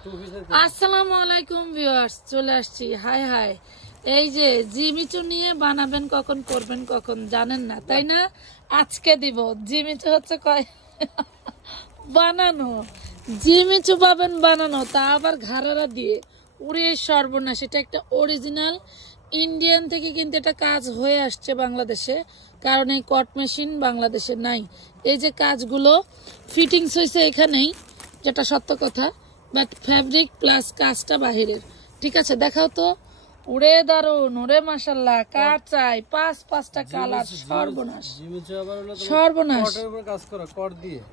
আসসালামু আলাইকুম ভিউয়ার্স, চলে আসছি। হাই হাই, এই যে জিমিচু নিয়ে বানাবেন কখন, করবেন কখন জানেন না তাই না? আজকে দিব। জিমিচু হচ্ছে কয় বানানো, জিমিচু পাবেন বানানো, তা আবার ঘাড়ারা দিয়ে। উড়ে সর্বনাশ, এটা একটা অরিজিনাল ইন্ডিয়ান থেকে কিন্তু এটা কাজ হয়ে আসছে বাংলাদেশে, কারণ এই কট মেশিন বাংলাদেশে নাই। এই যে কাজগুলো ফিটিংস হয়েছে এখানেই, যেটা সত্য কথা, বাট ফ্যাব্রিক প্লাস কাজটা বাহিরের। ঠিক আছে, দেখাও তো। উড়ে দারুন, ওরে মাশাল্লাহ। কার চাই? পাঁচটা কালার। সর্বনাশ সর্বনাশ।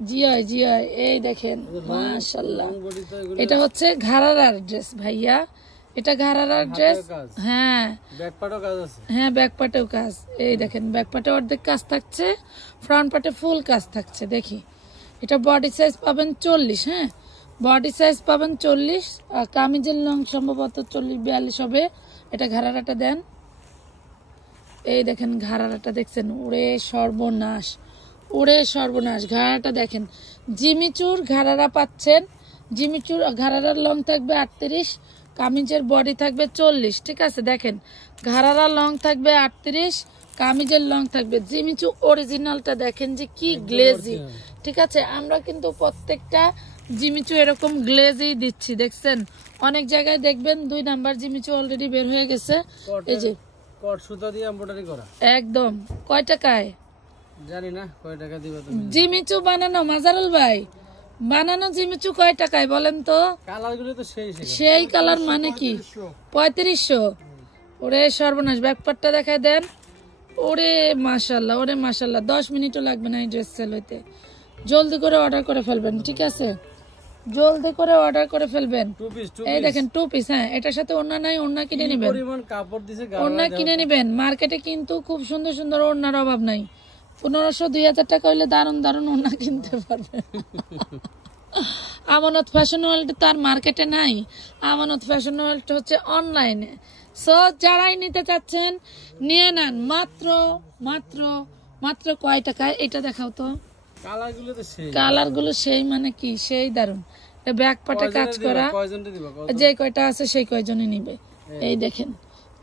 জি হয়, জি হয়। এই দেখেন মাশাল্লাহ, এটা হচ্ছে ঘাড়ারার ড্রেস ভাইয়া, এটা ঘাড়ারার ড্রেস। হ্যাঁ হ্যাঁ, ব্যাক পাটেও কাজ। এই দেখেন, ব্যাক পাটে অর্ধেক কাজ থাকছে, ফ্রন্ট পাটে ফুল কাজ থাকছে। দেখি, এটা বডি সাইজ পাবেন 40। হ্যাঁ, বডি সাইজ পাবেন 40। কামিজের লং সম্ভবত 40-42 হবে। এটা ঘাড়ারাটা দেন। এই দেখেন ঘাড়ারাটা দেখছেন, ওরে সর্বনাশ, ওরে সর্বনাশ। ঘাড়াটা দেখেন, জিমিচুর ঘাড়ারা পাচ্ছেন। জিমিচুর ঘাড়ারার লং থাকবে 38, কামিজের বডি থাকবে 40। ঠিক আছে, দেখেন ঘাড়ারা লং থাকবে 38, কামিজের লং থাকবে। জিমিচু অরিজিনালটা দেখেন যে কি গ্লেজি। ঠিক আছে, আমরা কিন্তু প্রত্যেকটা জিমিচু এরকম গ্লেজই দিচ্ছি, দেখছেন। অনেক জায়গায় দেখবেন 2 নাম্বার জিমিচু অলরেডি বের হয়ে গেছে। এই যে কট সুতা দিয়ে এমব্রয়ডারি করা একদম। কয় টাকায় জানি না, কয় টাকা দিবা তুমি? জিমিচু বানানো মাজারুল ভাই, বানানো জিমিচু কয় টাকায় বলেন তো? কালারগুলো তো সেই কালার মানে কি 3500? ওরে সর্বনাশ। ব্যাকপার্টটা দেখায় দেন। ওরে মাশাল্লাহ, ওরে মাশাল্লাহ। 10 মিনিটও লাগবে না এই ড্রেস সেল হইতে। জলদি করে অর্ডার করে ফেলবেন। ঠিক আছে, জলদি করে অর্ডার করে ফেলবেন। এই দেখেন 2 পিস। হ্যাঁ, এটার সাথে ওড়না নাই, ওড়না কিনে নেবেন। ওড়না কিনে নেবেন। মার্কেটে কিন্তু খুব সুন্দর সুন্দর ওড়নার অভাব নাই। 1500-2000 টাকা হইলে দারুন দারুন ওড়না কিনতে পারবেন। আমানত ফ্যাশন ওয়ার্ল্ড তার মার্কেটে নাই, আমানত ফ্যাশন ওয়ার্ল্ড হচ্ছে অনলাইনে। সো যারাই নিতে চাচ্ছেন নিয়ে নেন। মাত্র মাত্র মাত্র কয় টাকায়? এটা দেখাও তো। কালারগুলো সেই মানে কি সেই দারুন। ব্যাক পাটে কাজ করা, যে কয়টা আছে সেই কয়জনই নিবে। এই দেখেন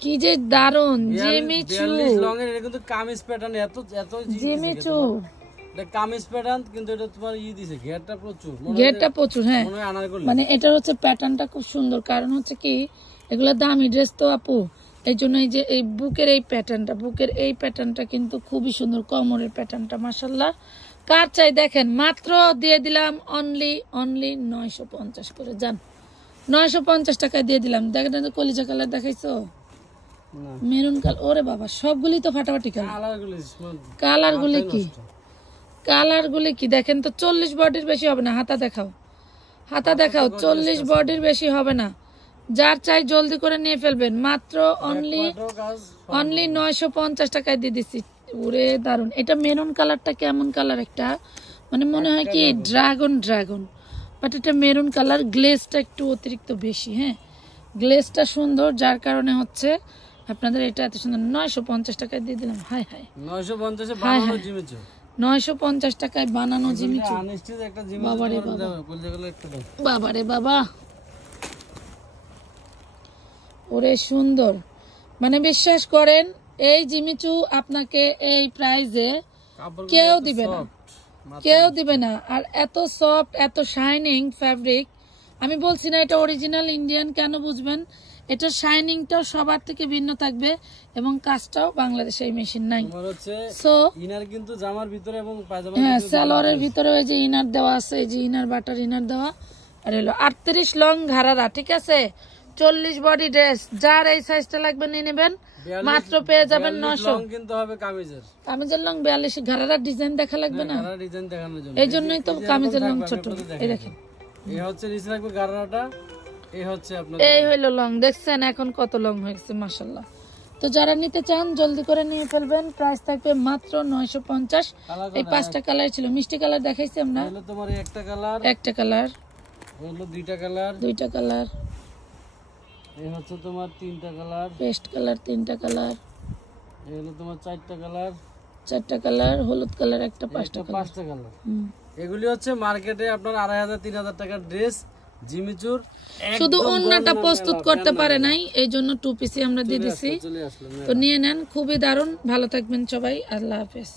কি যে দারুন জিমিচু। জিমিচু কামিজ প্যাটার্ন, কিন্তু এটা তোমার দিছে ঘেরটা প্রচুর, ঘেরটা প্রচুর। হ্যাঁ, মানে এটা হচ্ছে প্যাটার্নটা খুব সুন্দর। কারণ হচ্ছে কি, এগুলো দামি ড্রেস তো আপু, এই জন্য এই যে এই বুকের এই প্যাটার্নটা, বুকের এই প্যাটার্নটা কিন্তু খুবই সুন্দর। কোমরের প্যাটার্নটা মাশাল্লাহ। কার চাই দেখেন, মাত্র দিয়ে দিলাম অনলি 950 করে। যান, 950 টাকায় দিয়ে দিলাম। দেখেন কলিজা কালার দেখাইছো, মেরুন কালার। ওরে বাবা, সবগুলি তো ফাটাফাটি কালার। কালারগুলি কি, কালারগুলি কি দেখেন তো। 40 বডির বেশি হবে না। হাতা দেখাও, হাতা দেখাও। 40 বডির বেশি হবে না। যার চাই জলদি করে নিয়ে ফেলবেন। মাত্র অনলি 950 টাকায় দিয়ে দিচ্ছি। ওরে দারুন। এটা মেরুন কালারটা কেমন কালার একটা, মানে মনে হয় কি ড্রাগন, বাট এটা মেরুন কালার। গ্লেজটা একটু অতিরিক্ত বেশি। হ্যাঁ, গ্লেজটা সুন্দর, যার কারণে হচ্ছে আপনাদের এটা এত সুন্দর। 950 টাকায় দিয়ে দিলাম। হাই হাই, 950 টাকায় বানানো জিমিচু। বাবারে বাবা, বাবারে বাবা, ওরে সুন্দর। মানে বিশ্বাস করেন, এই জিমিচু আপনাকে এই প্রাইজে কেউ দিবে না, কেউ দিবে না। আর এত সফট, এত শাইনিং ফ্যাব্রিক। আমি বলছি না এটা অরিজিনাল ইন্ডিয়ান, কেন বুঝবেন? এটা শাইনিংটাও সবার থেকে ভিন্ন থাকবে, এবং কাজটাও বাংলাদেশে এই মেশিন নাই। সো ইনার কিন্তু জামার ভিতরে এবং পায়জামার হ্যাঁ, সালোয়ারের ভিতরে ওই যে ইনার দেওয়া আছে, এই যে ইনার বাটার ইনার দেওয়া। আর হলো 38 লং ঘাড়ারা। ঠিক আছে, 40 বডি ড্রেস। যার এই সাইজটা লাগবে নিয়ে নেবেন। মাত্র পেয়ে যাবেন 900। কিন্তু হবে কামিজের লং 42। ঘাড়ার ডিজাইন দেখা লাগবে না, এই জন্যই তো কামিজের লং ছোট। এই দেখেন, এই হচ্ছে নিচে রাখবে ঘাড়াটা, এই হচ্ছে আপনার, এই হইলো লং। দেখছেন এখন কত লং হয়েছে মাশাআল্লাহ। তো যারা নিতে চান জলদি করে নিয়ে ফেলবেন। প্রাইস থাকবে মাত্র 950। এই 5টা কালার ছিল। মিষ্টি কালার দেখাইছি আমরা। তোমার একটা কালার, একটা কালার, হলো দুইটা কালার, দুইটা কালার। এই হচ্ছে তোমার 3টা কালার, পেস্ট কালার 3টা কালার। এই হলো তোমার 4টা কালার, 4টা কালার, হলুদ কালার একটা, 5টা কালার। এগুলি হচ্ছে মার্কেটে আপনার 2500-3000 টাকার ড্রেস, জিমিচুর শুধু অন্যটা প্রস্তুত করতে পারে নাই, এই জন্য 2 পিসি আমরা দিয়ে দিছি। চলে আসলো তো নিয়ে নেন, খুবই দারুণ। ভালো থাকবেন সবাই, আল্লাহ হাফেজ।